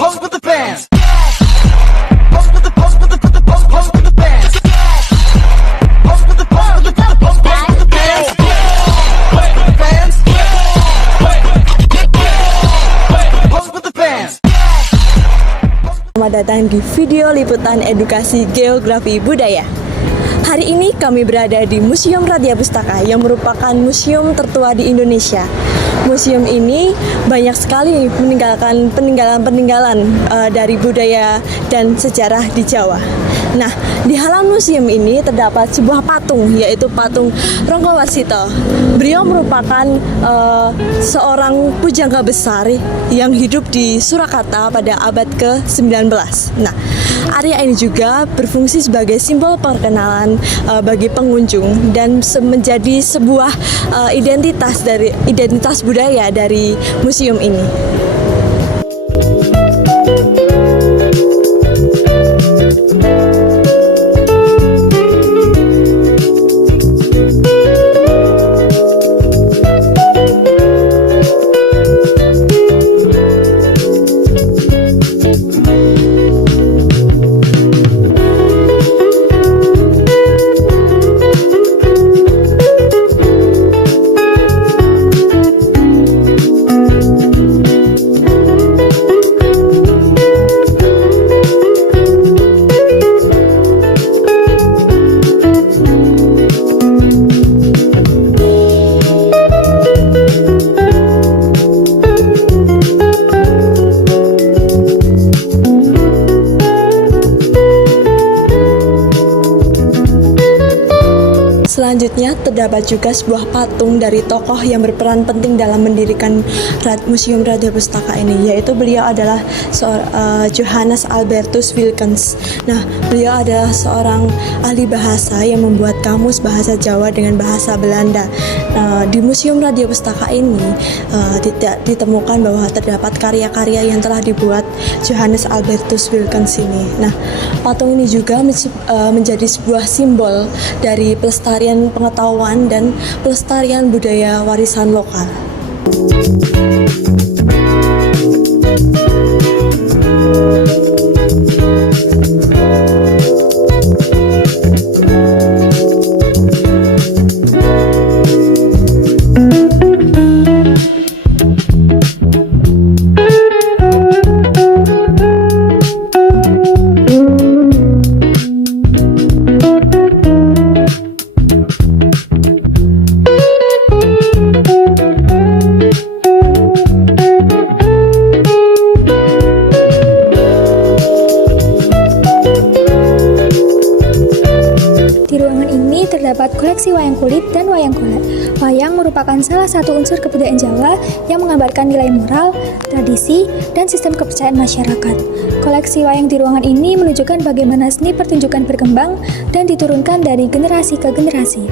Pose with the fans. Pose with the pose with the pose with the fans. Pose with the pose with the pose with the fans. Pose with the fans. Pose with the fans. Selamat datang di video liputan edukasi geografi budaya. Hari ini kami berada di Museum Radya Pustaka yang merupakan museum tertua di Indonesia. Museum ini banyak sekali meninggalkan peninggalan-peninggalan dari budaya dan sejarah di Jawa. Nah, di halaman museum ini terdapat sebuah patung, yaitu patung Ranggawarsita. Beliau merupakan seorang pujangga besar yang hidup di Surakarta pada abad ke-19. Nah, area ini juga berfungsi sebagai simbol perkenalan bagi pengunjung dan menjadi sebuah identitas budaya dari museum ini. Selanjutnya terdapat juga sebuah patung dari tokoh yang berperan penting dalam mendirikan Museum Radya Pustaka ini, yaitu beliau adalah Johannes Albertus Wilckens. Nah, beliau adalah seorang ahli bahasa yang membuat kamus bahasa Jawa dengan bahasa Belanda. Di Museum Radya Pustaka ini ditemukan bahwa terdapat karya-karya yang telah dibuat Johannes Albertus Wilckens ini. Nah, patung ini juga menjadi sebuah simbol dari pelestarian pengetahuan dan pelestarian budaya warisan lokal. Terdapat koleksi wayang kulit dan wayang golek. Wayang merupakan salah satu unsur kebudayaan Jawa yang menggambarkan nilai moral, tradisi, dan sistem kepercayaan masyarakat. Koleksi wayang di ruangan ini menunjukkan bagaimana seni pertunjukan berkembang dan diturunkan dari generasi ke generasi.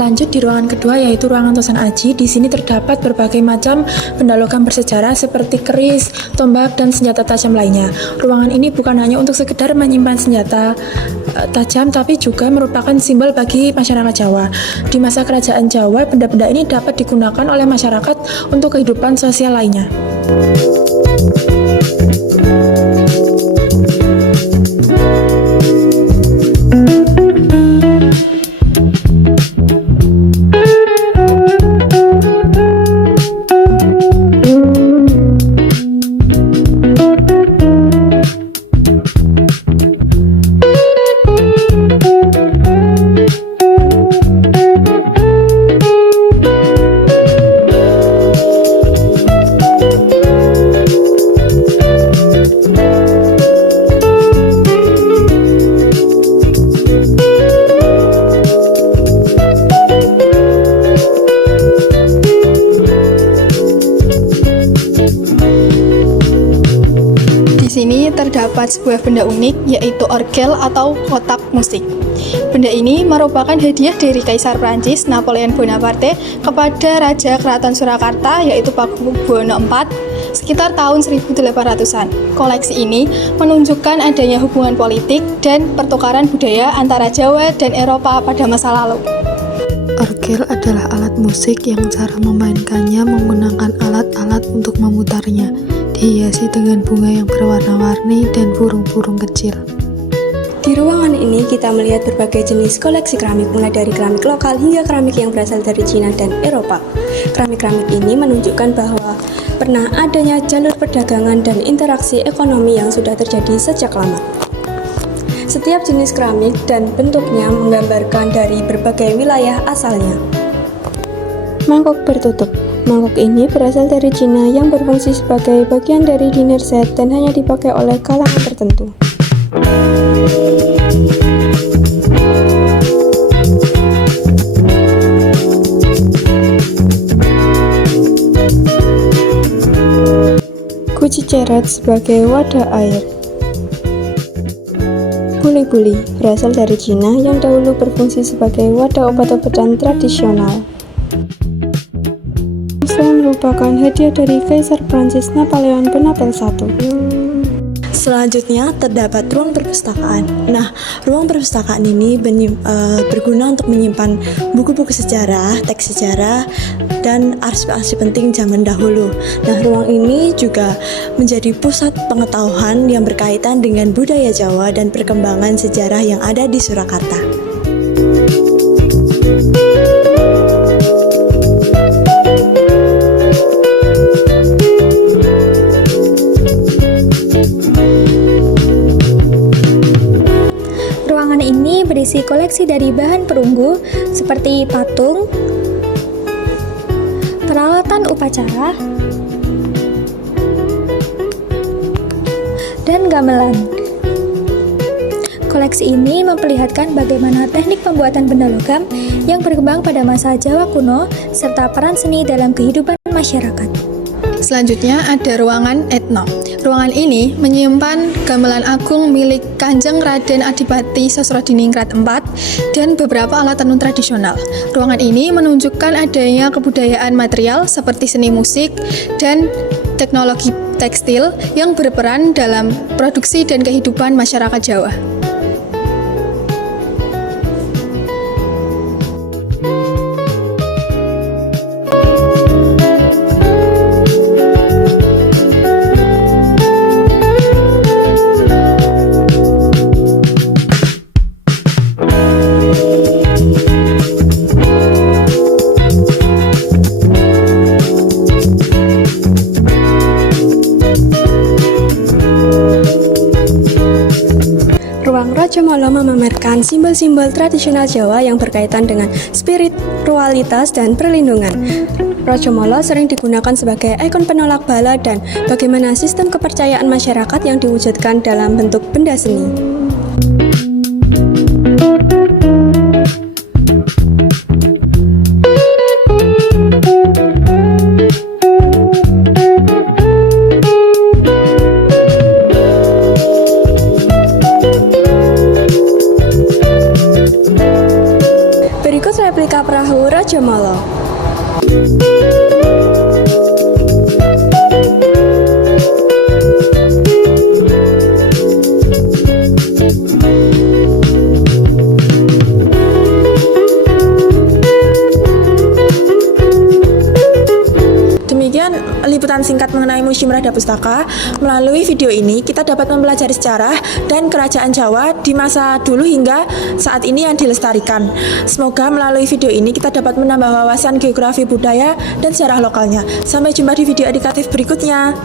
Lanjut di ruangan kedua, yaitu ruangan Tosan Aji. Di sini terdapat berbagai macam benda logam bersejarah seperti keris, tombak, dan senjata tajam lainnya. Ruangan ini bukan hanya untuk sekedar menyimpan senjata tajam, tapi juga merupakan simbol bagi masyarakat Jawa. Di masa kerajaan Jawa, benda-benda ini dapat digunakan oleh masyarakat untuk kehidupan sosial lainnya. melihat sebuah benda unik, yaitu orgel atau kotak musik. Benda ini merupakan hadiah dari Kaisar Prancis Napoleon Bonaparte kepada Raja Keraton Surakarta, yaitu Pakubuwono IV, sekitar tahun 1800-an. Koleksi ini menunjukkan adanya hubungan politik dan pertukaran budaya antara Jawa dan Eropa pada masa lalu. Orgel adalah alat musik yang cara memainkannya menggunakan alat-alat untuk memutarnya, dihiasi dengan bunga yang berwarna-warni dan burung-burung kecil. Di ruangan ini kita melihat berbagai jenis koleksi keramik, mulai dari keramik lokal hingga keramik yang berasal dari Cina dan Eropa. Keramik-keramik ini menunjukkan bahwa pernah adanya jalur perdagangan dan interaksi ekonomi yang sudah terjadi sejak lama. Setiap jenis keramik dan bentuknya menggambarkan dari berbagai wilayah asalnya. Mangkok bertutup. Mangkok ini berasal dari Cina yang berfungsi sebagai bagian dari dinner set dan hanya dipakai oleh kalangan tertentu. Guci ceret sebagai wadah air. Buli-buli berasal dari Cina yang dahulu berfungsi sebagai wadah obat-obatan tradisional. Museum merupakan hadiah dari Kaisar Prancis Napoleon Bonaparte I. Selanjutnya terdapat ruang perpustakaan. Nah, ruang perpustakaan ini berguna untuk menyimpan buku-buku sejarah, teks sejarah, dan arsip-arsip penting zaman dahulu. Nah, ruang ini juga menjadi pusat pengetahuan yang berkaitan dengan budaya Jawa dan perkembangan sejarah yang ada di Surakarta. Ruangan ini berisi koleksi dari bahan perunggu seperti patung, peralatan upacara, dan gamelan. Koleksi ini memperlihatkan bagaimana teknik pembuatan benda logam yang berkembang pada masa Jawa kuno serta peran seni dalam kehidupan masyarakat. Selanjutnya ada ruangan etno. Ruangan ini menyimpan gamelan agung milik Kanjeng Raden Adipati Sosrodiningrat IV dan beberapa alat tenun tradisional. Ruangan ini menunjukkan adanya kebudayaan material seperti seni musik dan teknologi tekstil yang berperan dalam produksi dan kehidupan masyarakat Jawa. Ruang Rajamala memamerkan simbol-simbol tradisional Jawa yang berkaitan dengan spiritualitas dan perlindungan. Rajamala sering digunakan sebagai ikon penolak bala dan bagaimana sistem kepercayaan masyarakat yang diwujudkan dalam bentuk benda seni. Berikut replika perahu Rajamala. Demikian liputan singkat mengenai Museum Radya Pustaka. Melalui video ini kita dapat mempelajari sejarah dan kerajaan Jawa di masa dulu hingga saat ini yang dilestarikan. Semoga melalui video ini kita dapat menambah wawasan geografi budaya dan sejarah lokalnya. Sampai jumpa di video edukatif berikutnya.